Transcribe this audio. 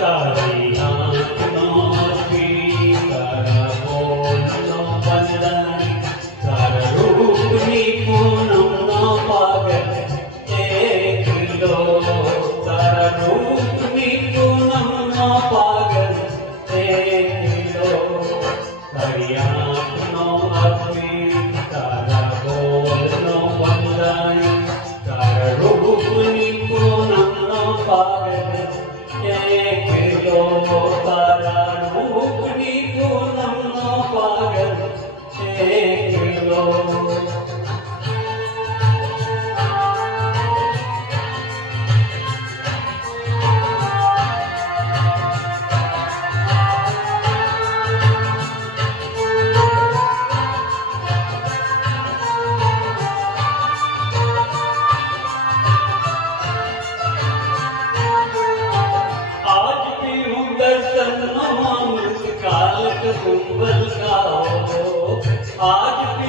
તારી આંખનો શ્રી તારા બોલનો વંદન તારા રૂપની પૂનમનો પાગલ એકલો તારા રૂપની પૂનમનો પાગલ એકલો તારી આંખનો શ્રી તારા બોલનો વંદન તારા રૂપની પૂનમનો પાગલ એકલો તારા રૂપની પૂનમનો પાગલ એકલો दर्शन अमृत काल कुंभल गाओ आज